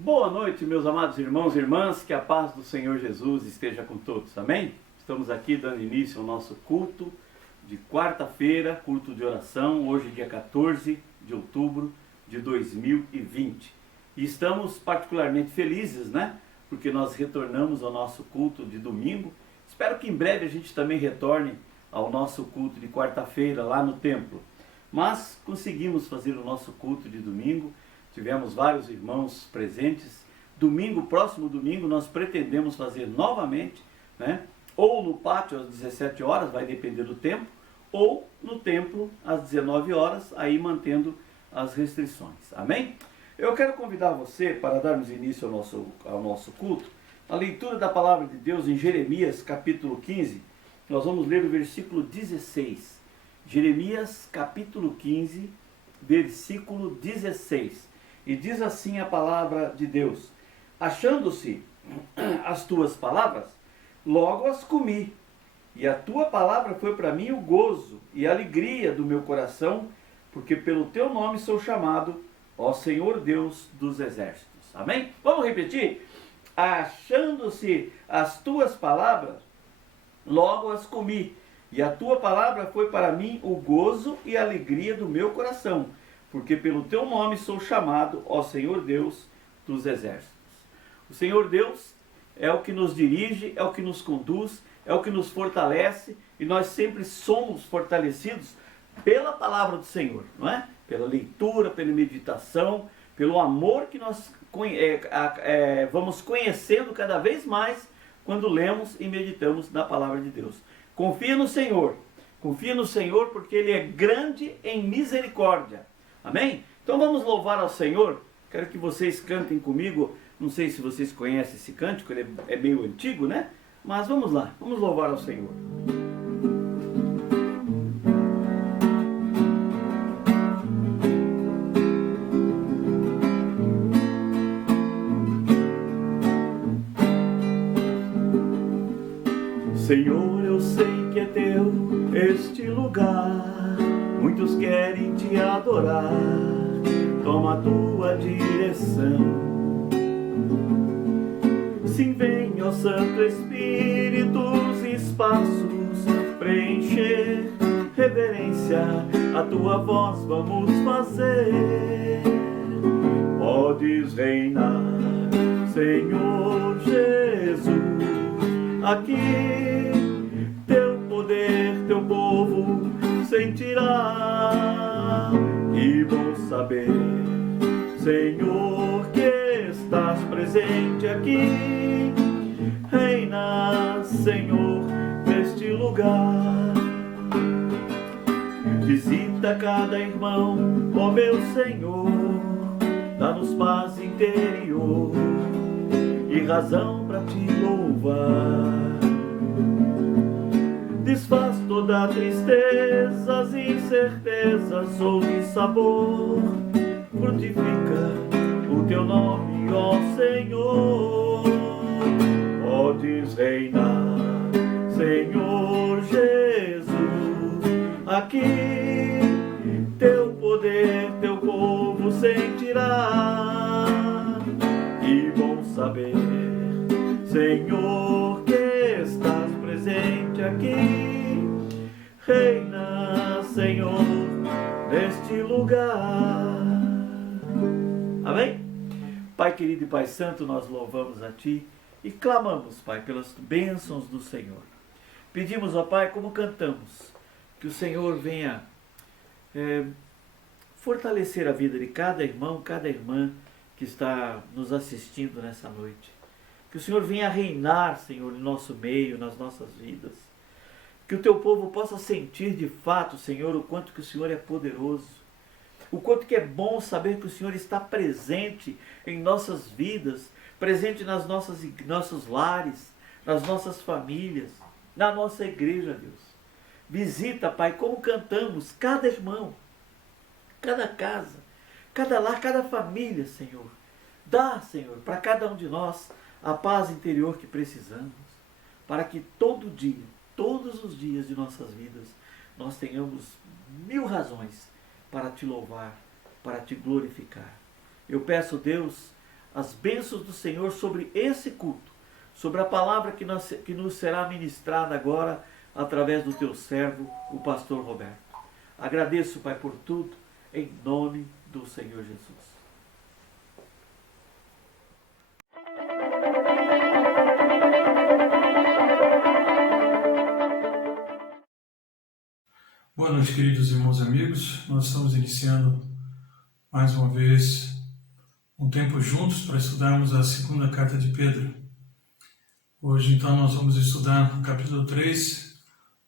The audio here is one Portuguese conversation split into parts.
Boa noite, meus amados irmãos e irmãs, que a paz do Senhor Jesus esteja com todos, amém? Estamos aqui dando início ao nosso culto de quarta-feira, culto de oração, hoje dia 14 de outubro de 2020. E estamos particularmente felizes, né? Porque nós retornamos ao nosso culto de domingo. Espero que em breve a gente também retorne ao nosso culto de quarta-feira lá no templo. Mas conseguimos fazer o nosso culto de domingo. Tivemos vários irmãos presentes. Próximo domingo, nós pretendemos fazer novamente, né? Ou no pátio às 17 horas, vai depender do tempo, ou no templo às 19 horas, aí mantendo as restrições. Amém? Eu quero convidar você para darmos início ao nosso culto. A leitura da palavra de Deus em Jeremias capítulo 15, nós vamos ler o versículo 16. Jeremias capítulo 15, versículo 16. E diz assim a palavra de Deus: achando-se as tuas palavras, logo as comi, e a tua palavra foi para mim o gozo e a alegria do meu coração, porque pelo teu nome sou chamado, ó Senhor Deus dos exércitos. Amém? Vamos repetir? Achando-se as tuas palavras, logo as comi, e a tua palavra foi para mim o gozo e a alegria do meu coração, porque pelo teu nome sou chamado, ó Senhor Deus dos exércitos. O Senhor Deus é o que nos dirige, é o que nos conduz, é o que nos fortalece, e nós sempre somos fortalecidos pela palavra do Senhor, não é? Pela leitura, pela meditação, pelo amor que nós vamos conhecendo cada vez mais quando lemos e meditamos na palavra de Deus. Confia no Senhor porque Ele é grande em misericórdia. Amém? Então vamos louvar ao Senhor. Quero que vocês cantem comigo. Não sei se vocês conhecem esse cântico, ele é meio antigo, né? Mas vamos lá, vamos louvar ao Senhor. Senhor, eu sei que é teu este lugar, muitos querem te adorar, toma a tua direção. Sim, vem, ó Santo Espírito, os espaços preencher, reverência, a tua voz vamos fazer. Podes reinar, Senhor Jesus, aqui teu poder, teu povo sentirá. E bom saber, Senhor, que estás presente aqui. Reina, Senhor, neste lugar. Visita cada irmão, ó meu Senhor, dá-nos paz interior e razão para te louvar. Desfaz toda a tristeza, as incertezas ou de sabor. Frutifica o teu nome, ó Senhor. Podes reinar, Senhor Jesus, aqui teu poder, teu povo sentirá. E bom saber, Senhor, que estás presente aqui. Reina, Senhor, neste lugar. Amém? Pai querido e Pai santo, nós louvamos a Ti e clamamos, Pai, pelas bênçãos do Senhor. Pedimos, ó Pai, como cantamos, que o Senhor venha fortalecer a vida de cada irmão, cada irmã que está nos assistindo nessa noite. Que o Senhor venha reinar, Senhor, no nosso meio, nas nossas vidas. Que o Teu povo possa sentir de fato, Senhor, o quanto que o Senhor é poderoso. O quanto que é bom saber que o Senhor está presente em nossas vidas, presente nas nossos lares, nas nossas famílias, na nossa igreja, Deus. Visita, Pai, como cantamos, cada irmão, cada casa, cada lar, cada família, Senhor. Dá, Senhor, para cada um de nós a paz interior que precisamos, para que todo dia, todos os dias de nossas vidas, nós tenhamos 1000 razões para te louvar, para te glorificar. Eu peço, Deus, as bênçãos do Senhor sobre esse culto, sobre a palavra que nos será ministrada agora através do teu servo, o pastor Roberto. Agradeço, Pai, por tudo, em nome do Senhor Jesus. Boa noite, queridos irmãos e amigos. Nós estamos iniciando mais uma vez um tempo juntos para estudarmos a segunda carta de Pedro. Hoje, então, nós vamos estudar o capítulo 3,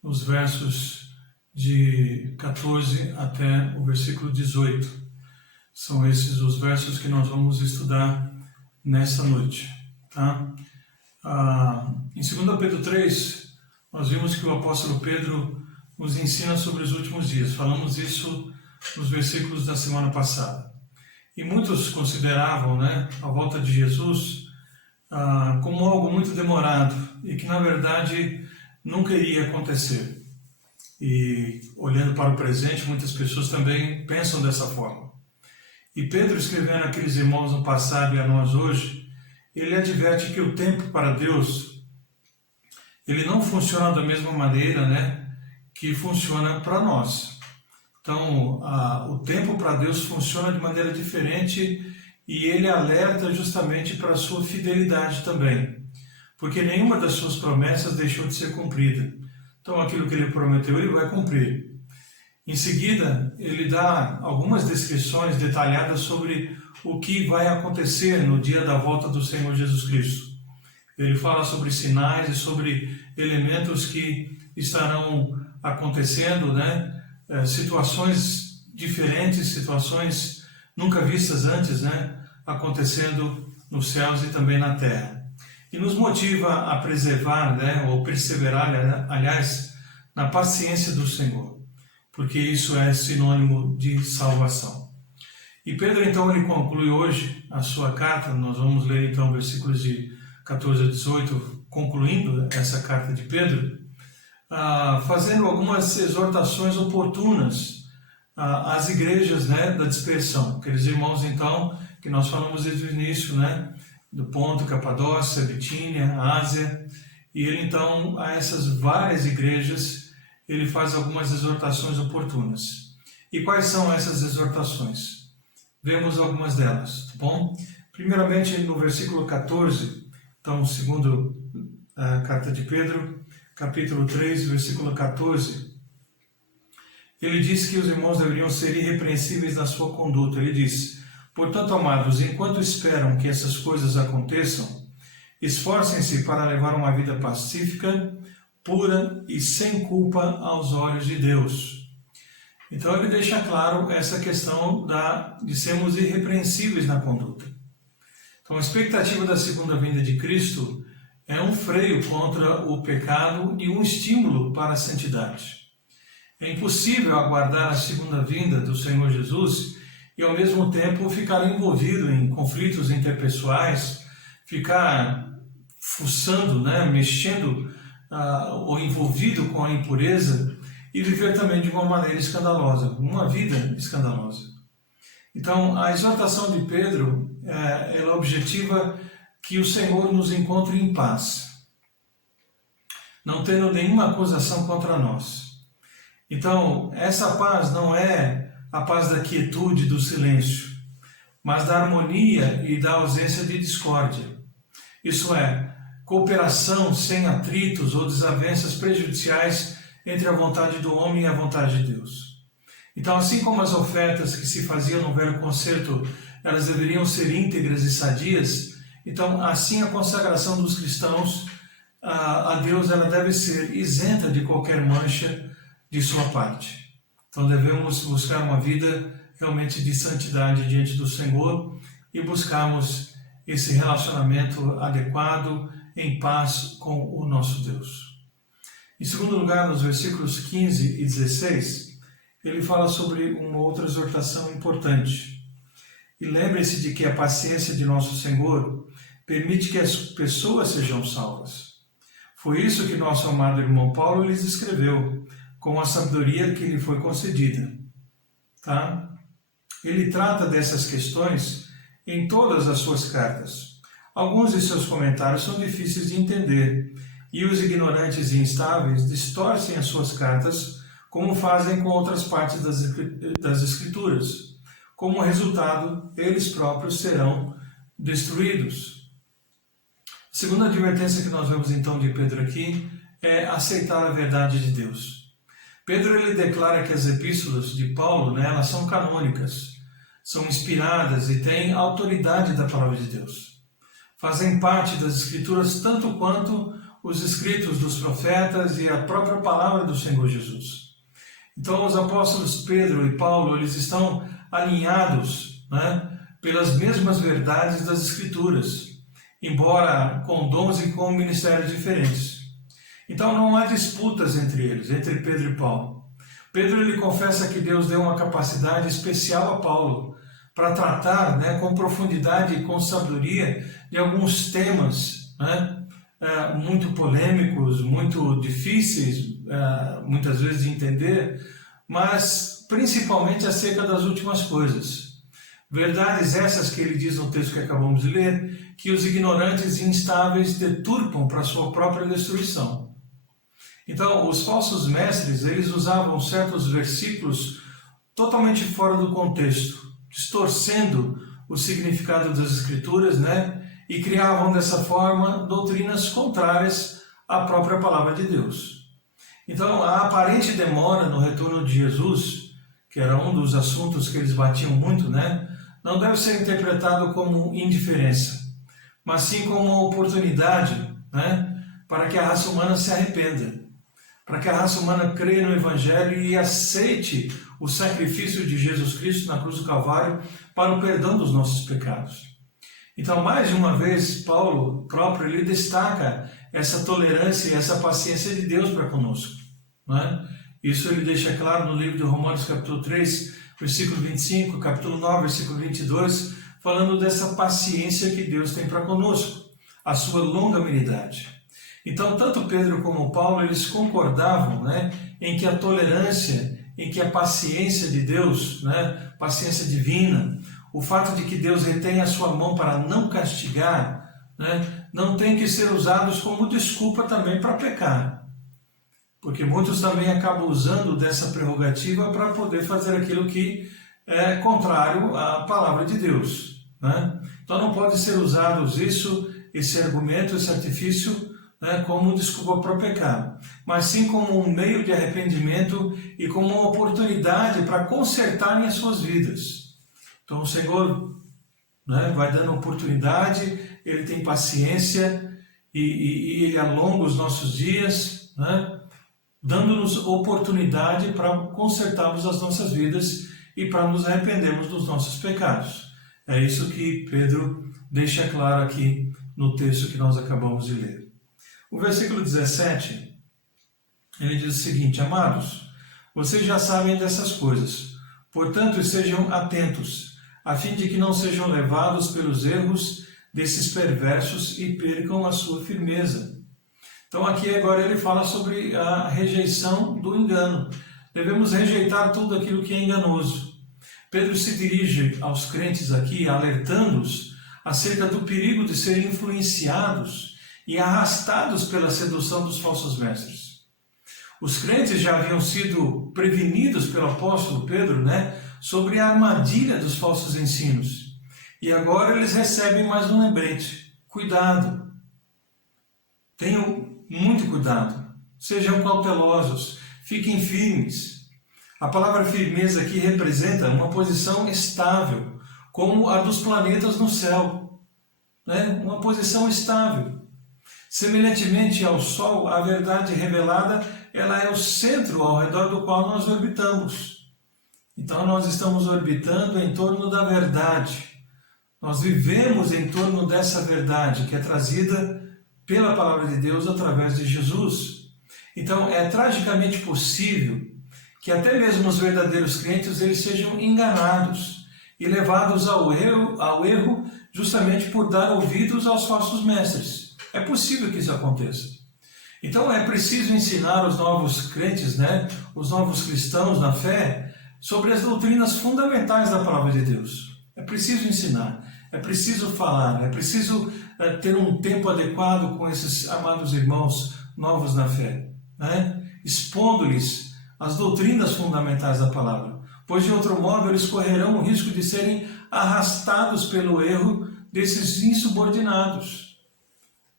os versos de 14 até o versículo 18. São esses os versos que nós vamos estudar nesta noite. Tá? Em 2 Pedro 3, nós vimos que o apóstolo Pedro nos ensina sobre os últimos dias. Falamos isso nos versículos da semana passada. E muitos consideravam, a volta de Jesus como algo muito demorado e que, na verdade, nunca iria acontecer. E, olhando para o presente, muitas pessoas também pensam dessa forma. E Pedro, escrevendo àqueles irmãos no passado e a nós hoje, ele adverte que o tempo para Deus, ele não funciona da mesma maneira, que funciona para nós. Então, o tempo para Deus funciona de maneira diferente e ele alerta justamente para a sua fidelidade também, porque nenhuma das suas promessas deixou de ser cumprida. Então, aquilo que ele prometeu, ele vai cumprir. Em seguida, ele dá algumas descrições detalhadas sobre o que vai acontecer no dia da volta do Senhor Jesus Cristo. Ele fala sobre sinais e sobre elementos que estarão acontecendo, situações diferentes, situações nunca vistas antes, acontecendo nos céus e também na terra. E nos motiva a preservar, ou perseverar, aliás, na paciência do Senhor, porque isso é sinônimo de salvação. E Pedro, então, ele conclui hoje a sua carta. Nós vamos ler, então, versículos de 14 a 18, concluindo essa carta de Pedro, fazendo algumas exortações oportunas às igrejas da dispersão. Aqueles irmãos, então, que nós falamos desde o início, do Ponto, Capadócia, Bitínia, Ásia, e ele, então, a essas várias igrejas, ele faz algumas exortações oportunas. E quais são essas exortações? Vemos algumas delas, tá bom? Primeiramente, no versículo 14, então, segundo a carta de Pedro, capítulo 3, versículo 14, ele diz que os irmãos deveriam ser irrepreensíveis na sua conduta. Ele diz: portanto, amados, enquanto esperam que essas coisas aconteçam, esforcem-se para levar uma vida pacífica, pura e sem culpa aos olhos de Deus. Então ele deixa claro essa questão de sermos irrepreensíveis na conduta. Então a expectativa da segunda vinda de Cristo é um freio contra o pecado e um estímulo para a santidade. É impossível aguardar a segunda vinda do Senhor Jesus e, ao mesmo tempo, ficar envolvido em conflitos interpessoais, ficar fuçando, mexendo ou envolvido com a impureza e viver também de uma maneira escandalosa, uma vida escandalosa. Então, a exortação de Pedro, ela objetiva que o Senhor nos encontre em paz, não tendo nenhuma acusação contra nós. Então, essa paz não é a paz da quietude, do silêncio, mas da harmonia e da ausência de discórdia. Isso é, cooperação sem atritos ou desavenças prejudiciais entre a vontade do homem e a vontade de Deus. Então, assim como as ofertas que se faziam no Velho Concerto, elas deveriam ser íntegras e sadias, então, assim a consagração dos cristãos a Deus, ela deve ser isenta de qualquer mancha de sua parte. Então, devemos buscar uma vida realmente de santidade diante do Senhor e buscarmos esse relacionamento adequado, em paz com o nosso Deus. Em segundo lugar, nos versículos 15 e 16, ele fala sobre uma outra exortação importante. E lembre-se de que a paciência de nosso Senhor permite que as pessoas sejam salvas. Foi isso que nosso amado irmão Paulo lhes escreveu, com a sabedoria que lhe foi concedida. Tá? Ele trata dessas questões em todas as suas cartas. Alguns de seus comentários são difíceis de entender, e os ignorantes e instáveis distorcem as suas cartas, como fazem com outras partes das Escrituras. Como resultado, eles próprios serão destruídos. A segunda advertência que nós vemos então de Pedro aqui é aceitar a verdade de Deus. Pedro ele declara que as epístolas de Paulo, elas são canônicas, são inspiradas e têm autoridade da palavra de Deus. Fazem parte das Escrituras tanto quanto os escritos dos profetas e a própria palavra do Senhor Jesus. Então os apóstolos Pedro e Paulo, eles estão alinhados, pelas mesmas verdades das Escrituras, embora com dons e com ministérios diferentes. Então não há disputas entre eles, entre Pedro e Paulo. Pedro ele confessa que Deus deu uma capacidade especial a Paulo para tratar com profundidade e com sabedoria de alguns temas muito polêmicos, muito difíceis, muitas vezes de entender, mas principalmente acerca das últimas coisas. Verdades essas que ele diz no texto que acabamos de ler, que os ignorantes e instáveis deturpam para sua própria destruição. Então, os falsos mestres, eles usavam certos versículos totalmente fora do contexto, distorcendo o significado das Escrituras, e criavam dessa forma doutrinas contrárias à própria palavra de Deus. Então, a aparente demora no retorno de Jesus, que era um dos assuntos que eles batiam muito, não deve ser interpretado como indiferença, mas sim como uma oportunidade, para que a raça humana se arrependa, para que a raça humana creia no Evangelho e aceite o sacrifício de Jesus Cristo na cruz do Calvário para o perdão dos nossos pecados. Então, mais de uma vez, Paulo próprio ele destaca essa tolerância e essa paciência de Deus para conosco. Isso ele deixa claro no livro de Romanos, capítulo 3, versículo 25, capítulo 9, versículo 22, falando dessa paciência que Deus tem para conosco, a sua longanimidade. Então, tanto Pedro como Paulo, eles concordavam em que a tolerância, em que a paciência de Deus, paciência divina, o fato de que Deus retém a sua mão para não castigar, não tem que ser usados como desculpa também para pecar. Porque muitos também acabam usando dessa prerrogativa para poder fazer aquilo que é contrário à palavra de Deus. Então não pode ser usado esse argumento, esse artifício, como desculpa para pecar, mas sim como um meio de arrependimento e como uma oportunidade para consertarem as suas vidas. Então o Senhor vai dando oportunidade, Ele tem paciência e Ele alonga os nossos dias, dando-nos oportunidade para consertarmos as nossas vidas e para nos arrependermos dos nossos pecados. É isso que Pedro deixa claro aqui no texto que nós acabamos de ler. O versículo 17, ele diz o seguinte: amados, vocês já sabem dessas coisas, portanto estejam atentos, a fim de que não sejam levados pelos erros desses perversos e percam a sua firmeza. Então aqui agora ele fala sobre a rejeição do engano. Devemos rejeitar tudo aquilo que é enganoso. Pedro se dirige aos crentes aqui, alertando-os acerca do perigo de serem influenciados e arrastados pela sedução dos falsos mestres. Os crentes já haviam sido prevenidos pelo apóstolo Pedro, sobre a armadilha dos falsos ensinos. E agora eles recebem mais um lembrete. Cuidado. Tenham muito cuidado. Sejam cautelosos. Fiquem firmes. A palavra firmeza aqui representa uma posição estável, como a dos planetas no céu. Uma posição estável. Semelhantemente ao Sol, a verdade revelada, ela é o centro ao redor do qual nós orbitamos. Então nós estamos orbitando em torno da verdade. Nós vivemos em torno dessa verdade que é trazida pela palavra de Deus através de Jesus. Então é tragicamente possível que até mesmo os verdadeiros crentes eles sejam enganados e levados ao erro justamente por dar ouvidos aos falsos mestres. É possível que isso aconteça. Então é preciso ensinar os novos crentes, os novos cristãos na fé, sobre as doutrinas fundamentais da palavra de Deus. É preciso ensinar, é preciso falar, é preciso ter um tempo adequado com esses amados irmãos novos na fé, né? Expondo-lhes as doutrinas fundamentais da palavra, pois de outro modo eles correrão o risco de serem arrastados pelo erro desses insubordinados,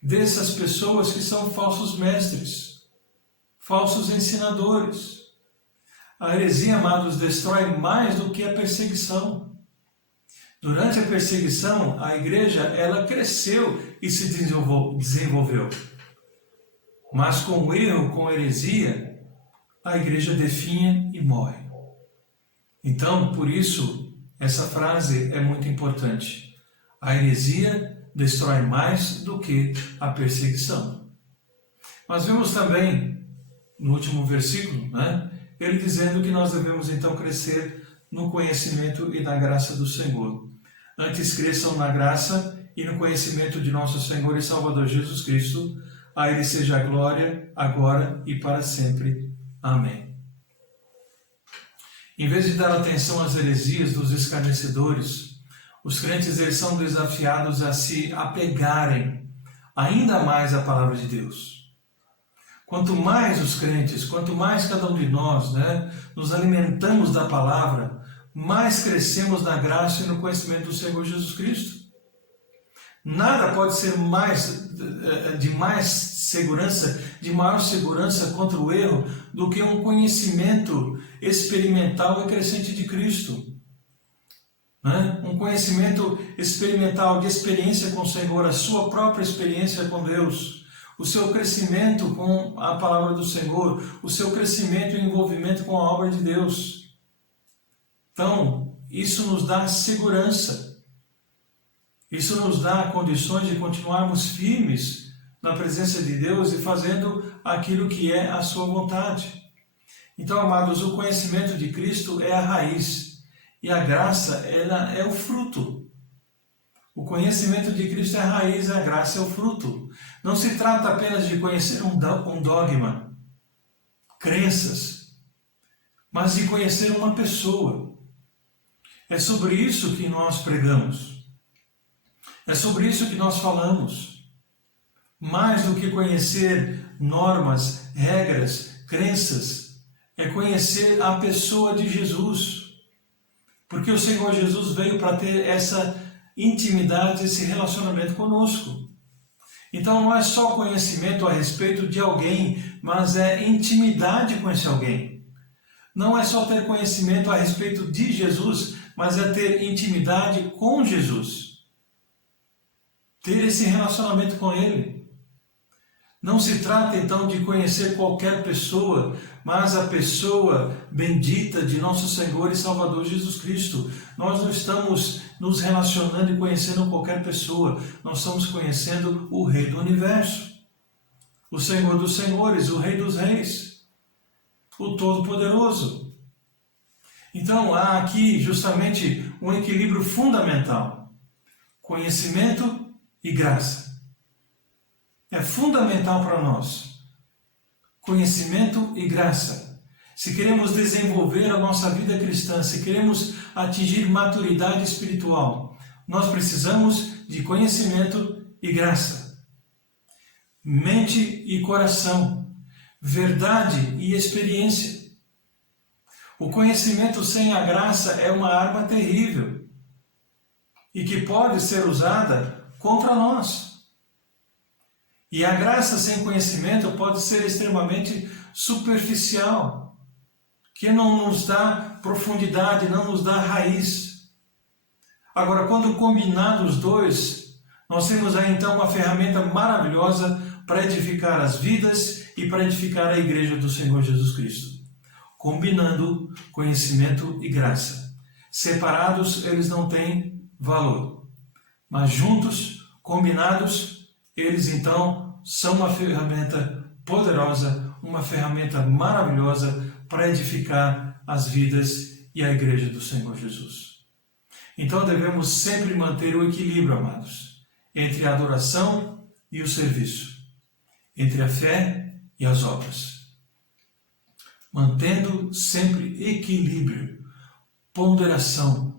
dessas pessoas que são falsos mestres, falsos ensinadores. A heresia, amados, destrói mais do que a perseguição. Durante a perseguição, a igreja, ela cresceu e se desenvolveu. Mas com o erro, com a heresia, a igreja definha e morre. Então, por isso, essa frase é muito importante. A heresia destrói mais do que a perseguição. Mas vemos também, no último versículo, né, ele dizendo que nós devemos então crescer no conhecimento e na graça do Senhor. Antes cresçam na graça e no conhecimento de nosso Senhor e Salvador Jesus Cristo. A Ele seja a glória, agora e para sempre. Amém. Em vez de dar atenção às heresias dos escarnecedores, os crentes eles são desafiados a se apegarem ainda mais à palavra de Deus. Quanto mais os crentes, quanto mais cada um de nós, né, nos alimentamos da palavra, mais crescemos na graça e no conhecimento do Senhor Jesus Cristo. Nada pode ser de mais segurança, de maior segurança contra o erro do que um conhecimento experimental e crescente de Cristo. Né? Um conhecimento experimental, de experiência com o Senhor, a sua própria experiência com Deus, o seu crescimento com a palavra do Senhor, o seu crescimento e envolvimento com a obra de Deus. Então, isso nos dá segurança. Isso nos dá condições de continuarmos firmes na presença de Deus e fazendo aquilo que é a sua vontade. Então, amados, o conhecimento de Cristo é a raiz e a graça, ela é o fruto. O conhecimento de Cristo é a raiz e a graça é o fruto. Não se trata apenas de conhecer um dogma, crenças, mas de conhecer uma pessoa. É sobre isso que nós pregamos. É sobre isso que nós falamos. Mais do que conhecer normas, regras, crenças, é conhecer a pessoa de Jesus. Porque o Senhor Jesus veio para ter essa intimidade, esse relacionamento conosco. Então não é só conhecimento a respeito de alguém, mas é intimidade com esse alguém. Não é só ter conhecimento a respeito de Jesus, mas é ter intimidade com Jesus. Ter esse relacionamento com Ele. Não se trata então de conhecer qualquer pessoa, mas a pessoa bendita de nosso Senhor e Salvador Jesus Cristo. Nós não estamos nos relacionando e conhecendo qualquer pessoa, nós estamos conhecendo o Rei do Universo, o Senhor dos Senhores, o Rei dos Reis, o Todo-Poderoso. Então há aqui justamente um equilíbrio fundamental: conhecimento e graça. É fundamental para nós. Conhecimento e graça. Se queremos desenvolver a nossa vida cristã, se queremos atingir maturidade espiritual, nós precisamos de conhecimento e graça. Mente e coração. Verdade e experiência. O conhecimento sem a graça é uma arma terrível e que pode ser usada contra nós. E a graça sem conhecimento pode ser extremamente superficial, que não nos dá profundidade, não nos dá raiz. Agora, quando combinados os dois, nós temos aí então uma ferramenta maravilhosa para edificar as vidas e para edificar a igreja do Senhor Jesus Cristo. Combinando conhecimento e graça. Separados, eles não têm valor. Mas juntos, combinados, eles então são uma ferramenta poderosa, uma ferramenta maravilhosa para edificar as vidas e a igreja do Senhor Jesus. Então devemos sempre manter o equilíbrio, amados, entre a adoração e o serviço, entre a fé e as obras. Mantendo sempre equilíbrio, ponderação,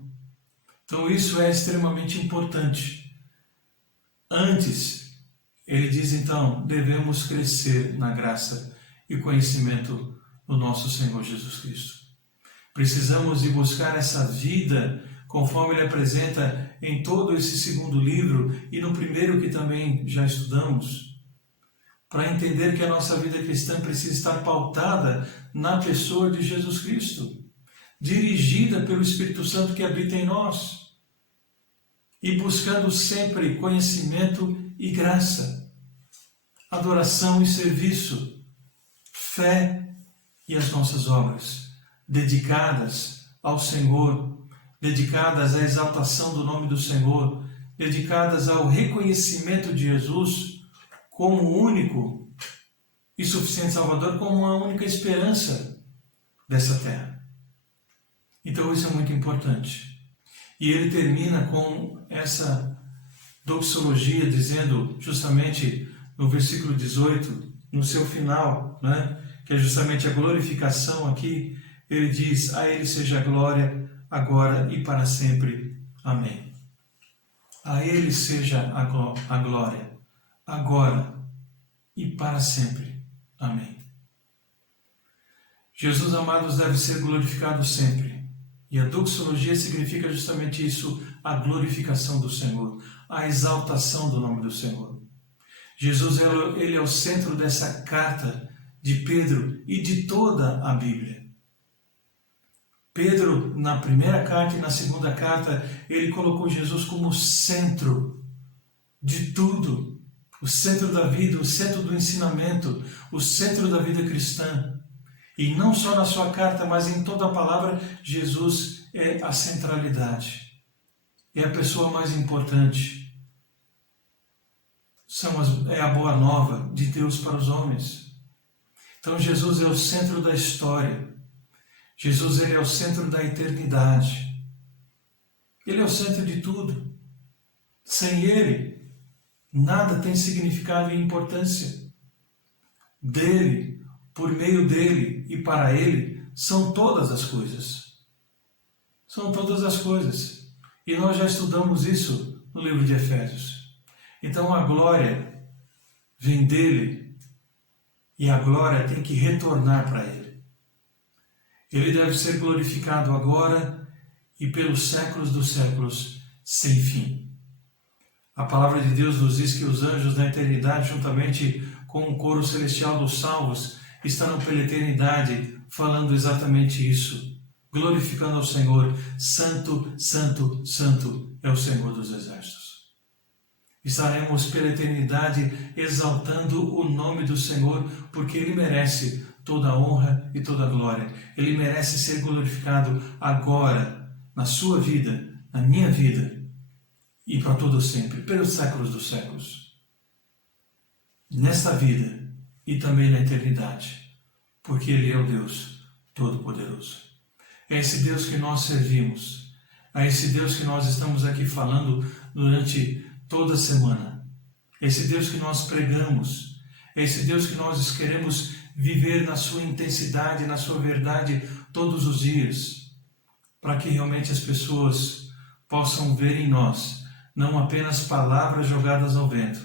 Então isso é extremamente importante. Antes, ele diz então, devemos crescer na graça e conhecimento do nosso Senhor Jesus Cristo. Precisamos de buscar essa vida conforme ele apresenta em todo esse segundo livro e no primeiro que também já estudamos, para entender que a nossa vida cristã precisa estar pautada na pessoa de Jesus Cristo, dirigida pelo Espírito Santo que habita em nós, e buscando sempre conhecimento e graça, adoração e serviço, fé e as nossas obras, dedicadas ao Senhor, dedicadas à exaltação do nome do Senhor, dedicadas ao reconhecimento de Jesus como o único e suficiente Salvador, como a única esperança dessa terra. Então isso é muito importante. E ele termina com essa doxologia, dizendo justamente no versículo 18, no seu final, que é justamente a glorificação aqui, ele diz, a ele seja a glória, agora e para sempre. Amém. A ele seja a glória, agora e para sempre. Amém. Jesus, amados, deve ser glorificado sempre. E a doxologia significa justamente isso, a glorificação do Senhor, a exaltação do nome do Senhor. Jesus, ele é o centro dessa carta de Pedro e de toda a Bíblia. Pedro, na primeira carta e na segunda carta, ele colocou Jesus como centro de tudo, o centro da vida, o centro do ensinamento, o centro da vida cristã. E não só na sua carta, mas em toda a palavra, Jesus é a centralidade, é a pessoa mais importante. É a boa nova de Deus para os homens. Então Jesus é o centro da história. Jesus, ele é o centro da eternidade. Ele é o centro de tudo. Sem ele, nada tem significado e importância. Dele, por meio dele e para ele, são todas as coisas. São todas as coisas. E nós já estudamos isso no livro de Efésios. Então a glória vem dele e a glória tem que retornar para ele. Ele deve ser glorificado agora e pelos séculos dos séculos, sem fim. A palavra de Deus nos diz que os anjos da eternidade, juntamente com o coro celestial dos salvos, estarão pela eternidade falando exatamente isso, glorificando ao Senhor. Santo, santo, santo é o Senhor dos exércitos. Estaremos pela eternidade exaltando o nome do Senhor, porque Ele merece toda a honra e toda a glória. Ele merece ser glorificado agora, na sua vida, na minha vida, e para todo sempre, pelos séculos dos séculos. Nesta vida e também na eternidade, porque Ele é o Deus Todo-Poderoso. É esse Deus que nós servimos, é esse Deus que nós estamos aqui falando durante toda a semana, é esse Deus que nós pregamos, é esse Deus que nós queremos viver na sua intensidade, na sua verdade todos os dias, para que realmente as pessoas possam ver em nós não apenas palavras jogadas ao vento,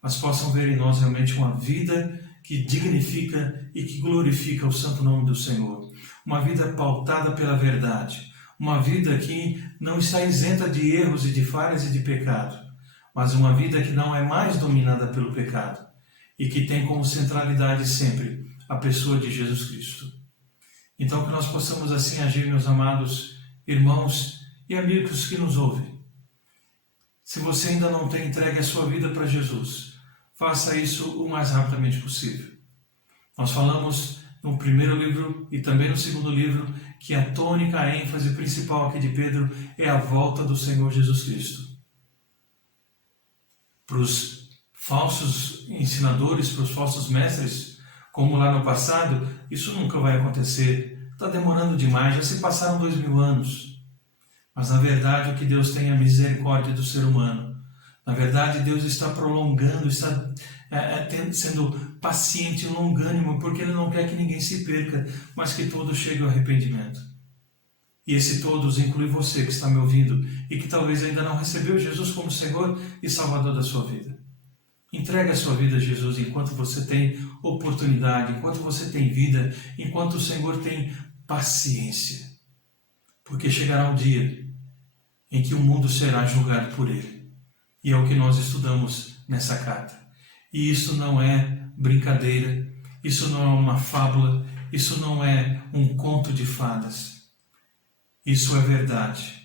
mas possam ver em nós realmente uma vida que dignifica e que glorifica o santo nome do Senhor, uma vida pautada pela verdade, uma vida que não está isenta de erros e de falhas e de pecado, mas uma vida que não é mais dominada pelo pecado e que tem como centralidade sempre a pessoa de Jesus Cristo. Então que nós possamos assim agir, meus amados irmãos e amigos que nos ouvem. Se você ainda não tem entregue a sua vida para Jesus, faça isso o mais rapidamente possível. Nós falamos no primeiro livro e também no segundo livro que a tônica, a ênfase principal aqui de Pedro é a volta do Senhor Jesus Cristo. Para os falsos ensinadores, para os falsos mestres, como lá no passado, isso nunca vai acontecer. Está demorando demais, já se passaram 2000 anos. Mas na verdade o que Deus tem é a misericórdia do ser humano. Na verdade Deus está prolongando, está sendo paciente e longânimo, porque Ele não quer que ninguém se perca, mas que todos cheguem ao arrependimento. E esse todos inclui você que está me ouvindo e que talvez ainda não recebeu Jesus como Senhor e Salvador da sua vida. Entregue a sua vida a Jesus enquanto você tem oportunidade, enquanto você tem vida, enquanto o Senhor tem paciência. Porque chegará um dia em que o mundo será julgado por Ele. E é o que nós estudamos nessa carta. E isso não é brincadeira, isso não é uma fábula, isso não é um conto de fadas. Isso é verdade.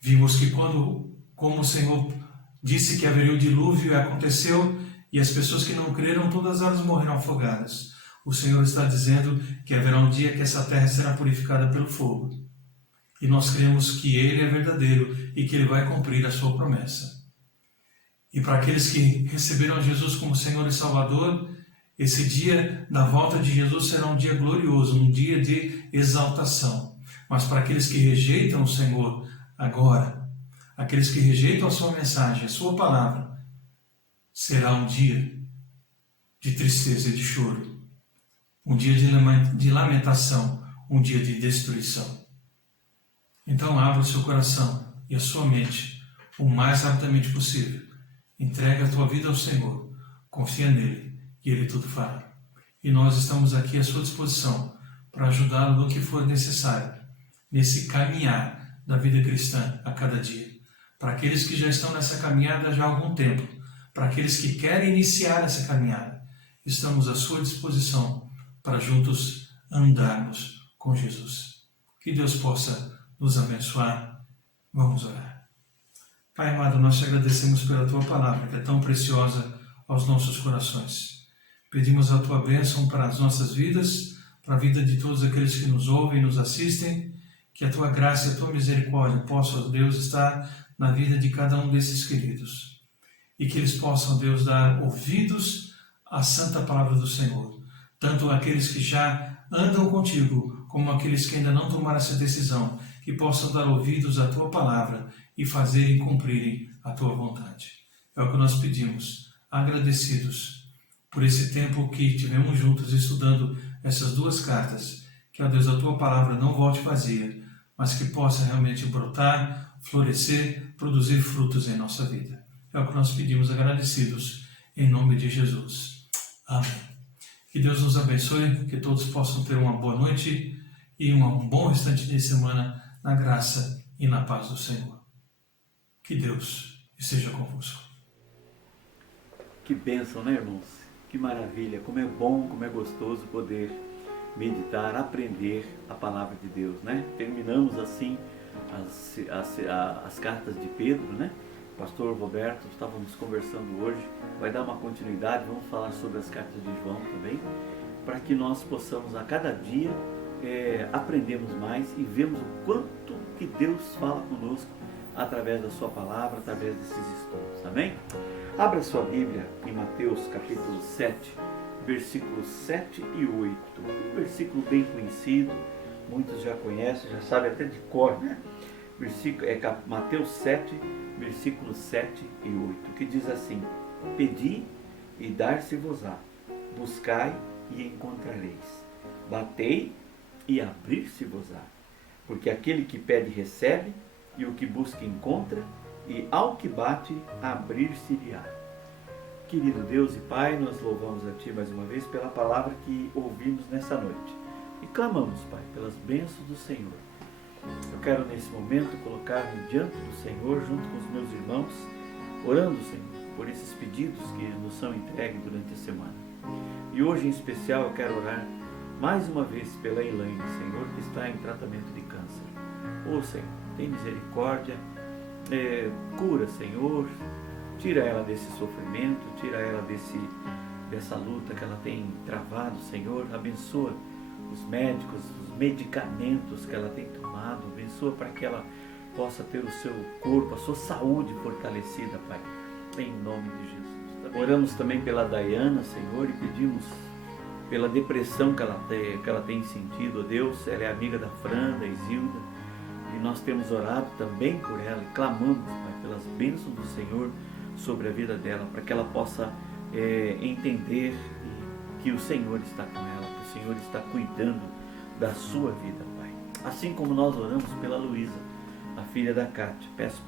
Vimos que como o Senhor disse que haveria o dilúvio e aconteceu, e as pessoas que não creram, todas elas morreram afogadas. O Senhor está dizendo que haverá um dia que essa terra será purificada pelo fogo. E nós cremos que Ele é verdadeiro e que Ele vai cumprir a sua promessa. E para aqueles que receberam Jesus como Senhor e Salvador, esse dia da volta de Jesus será um dia glorioso, um dia de exaltação. Mas para aqueles que rejeitam o Senhor agora, aqueles que rejeitam a sua mensagem, a sua palavra, será um dia de tristeza e de choro, um dia de lamentação, um dia de destruição. Então abra o seu coração e a sua mente o mais rapidamente possível. Entrega a tua vida ao Senhor, confia nele e Ele tudo fará. E nós estamos aqui à sua disposição para ajudá-lo no que for necessário, nesse caminhar da vida cristã a cada dia. Para aqueles que já estão nessa caminhada já há algum tempo, para aqueles que querem iniciar essa caminhada, estamos à sua disposição para juntos andarmos com Jesus. Que Deus possa nos abençoar. Vamos orar. Pai amado, nós te agradecemos pela tua palavra, que é tão preciosa aos nossos corações. Pedimos a tua bênção para as nossas vidas, para a vida de todos aqueles que nos ouvem e nos assistem, que a tua graça e a tua misericórdia possam, Deus, estar na vida de cada um desses queridos. E que eles possam, Deus, dar ouvidos à santa palavra do Senhor. Tanto aqueles que já andam contigo, como aqueles que ainda não tomaram essa decisão, que possam dar ouvidos à tua palavra e fazerem cumprirem a tua vontade. É o que nós pedimos, agradecidos por esse tempo que tivemos juntos estudando essas duas cartas. Que, ó Deus, a tua palavra não volte vazia, mas que possa realmente brotar, florescer, produzir frutos em nossa vida. É o que nós pedimos agradecidos, em nome de Jesus. Amém. Que Deus nos abençoe, que todos possam ter uma boa noite e um bom restante de semana na graça e na paz do Senhor. Que Deus esteja convosco. Que bênção, né, irmãos? Que maravilha, como é bom, como é gostoso poder meditar, aprender a palavra de Deus, né? Terminamos assim as cartas de Pedro, né? O pastor Roberto, estávamos conversando hoje, vai dar uma continuidade, vamos falar sobre as cartas de João também, para que nós possamos a cada dia aprendermos mais e vermos o quanto que Deus fala conosco através da sua palavra, através desses estudos, amém? Abra sua Bíblia em Mateus capítulo 7, versículos 7 e 8, um versículo bem conhecido, muitos já conhecem, já sabem até de cor, né? Mateus 7, versículos 7 e 8, que diz assim: Pedi e dar-se-vos-á, buscai e encontrareis, batei e abrir-se-vos-á, porque aquele que pede recebe, e o que busca encontra, e ao que bate abrir-se-lhe-á. Querido Deus e Pai, nós louvamos a Ti mais uma vez pela palavra que ouvimos nessa noite e clamamos, Pai, pelas bênçãos do Senhor. Eu quero nesse momento colocar-me diante do Senhor junto com os meus irmãos, orando, Senhor, por esses pedidos que nos são entregues durante a semana. E hoje em especial eu quero orar mais uma vez pela Elaine, Senhor, que está em tratamento de câncer. Ô Senhor, tem misericórdia, cura, Senhor, tira ela desse sofrimento, tira ela dessa luta que ela tem travado, Senhor, abençoa os médicos, os medicamentos que ela tem tomado, abençoa para que ela possa ter o seu corpo, a sua saúde fortalecida, Pai, em nome de Jesus. Oramos também pela Dayana, Senhor, e pedimos pela depressão que ela tem sentido, ó Deus. Ela é amiga da Fran, da Isilda, e nós temos orado também por ela e clamamos, Pai, pelas bênçãos do Senhor sobre a vida dela, para que ela possa entender que o Senhor está com ela, que o Senhor está cuidando da sua vida, Pai. Assim como nós oramos pela Luísa, a filha da Cátia. Peço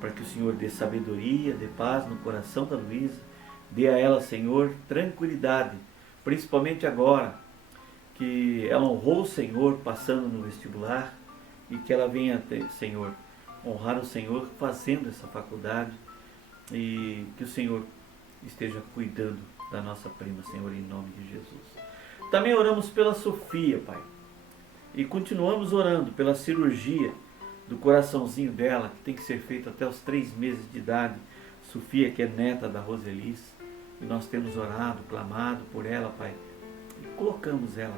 para que o Senhor dê sabedoria, dê paz no coração da Luísa, dê a ela, Senhor, tranquilidade, principalmente agora que ela honrou o Senhor passando no vestibular e que ela venha, Senhor, honrar o Senhor fazendo essa faculdade e que o Senhor esteja cuidando da nossa prima, Senhor, em nome de Jesus. Também oramos pela Sofia, Pai, e continuamos orando pela cirurgia do coraçãozinho dela, que tem que ser feita até os 3 meses de idade. Sofia, que é neta da Roselice, e nós temos orado, clamado por ela, Pai, e colocamos ela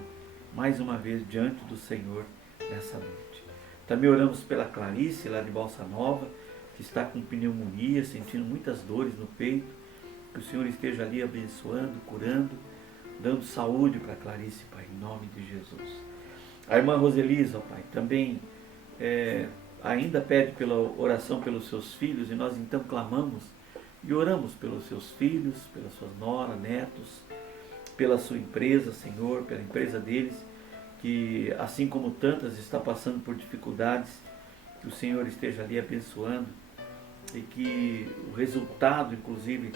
mais uma vez diante do Senhor nessa noite. Também oramos pela Clarice, lá de Balsa Nova, que está com pneumonia, sentindo muitas dores no peito, que o Senhor esteja ali abençoando, curando, dando saúde para Clarice, Pai, em nome de Jesus. A irmã Roselisa, Pai, também ainda pede pela oração pelos seus filhos, e nós então clamamos e oramos pelos seus filhos, pela sua nora, netos, pela sua empresa, Senhor, pela empresa deles, que assim como tantas está passando por dificuldades, que o Senhor esteja ali abençoando e que o resultado, inclusive,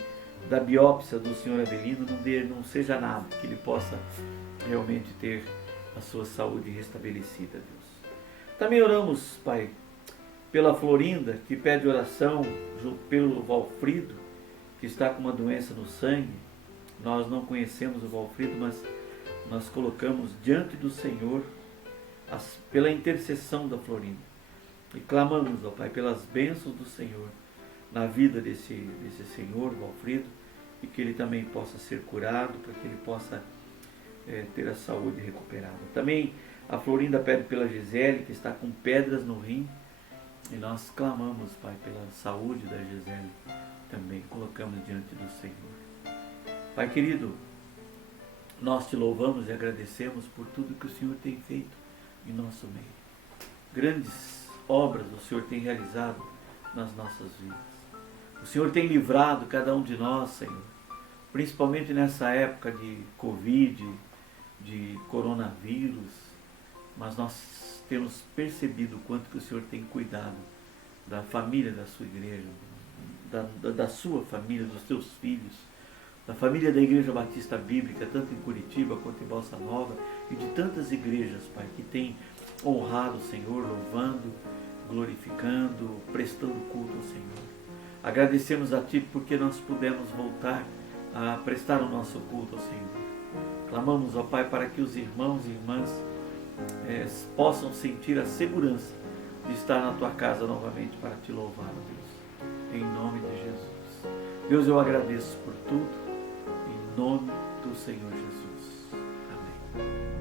da biópsia do Senhor Avelino não seja nada, que ele possa realmente ter a sua saúde restabelecida, Deus. Também oramos, Pai, pela Florinda, que pede oração, pelo Valfrido, que está com uma doença no sangue. Nós não conhecemos o Valfrido, mas nós colocamos diante do Senhor pela intercessão da Florinda. E clamamos, ó Pai, pelas bênçãos do Senhor na vida desse Senhor, Valfrido, e que ele também possa ser curado, para que ele possa ter a saúde recuperada. Também a Florinda pede pela Gisele, que está com pedras no rim, e nós clamamos, Pai, pela saúde da Gisele, também colocamos diante do Senhor. Pai querido, nós te louvamos e agradecemos por tudo que o Senhor tem feito em nosso meio. Grandes obras o Senhor tem realizado nas nossas vidas. O Senhor tem livrado cada um de nós, Senhor, principalmente nessa época de Covid, de coronavírus, mas nós temos percebido o quanto que o Senhor tem cuidado da família da sua igreja, da sua família, dos teus filhos, da família da Igreja Batista Bíblica, tanto em Curitiba quanto em Balsa Nova, e de tantas igrejas, Pai, que têm honrado o Senhor, louvando, glorificando, prestando culto ao Senhor. Agradecemos a Ti porque nós pudemos voltar a prestar o nosso culto ao Senhor. Clamamos, ó Pai, para que os irmãos e irmãs possam sentir a segurança de estar na Tua casa novamente para Te louvar, ó Deus, em nome de Jesus. Deus, eu agradeço por tudo, em nome do Senhor Jesus. Amém.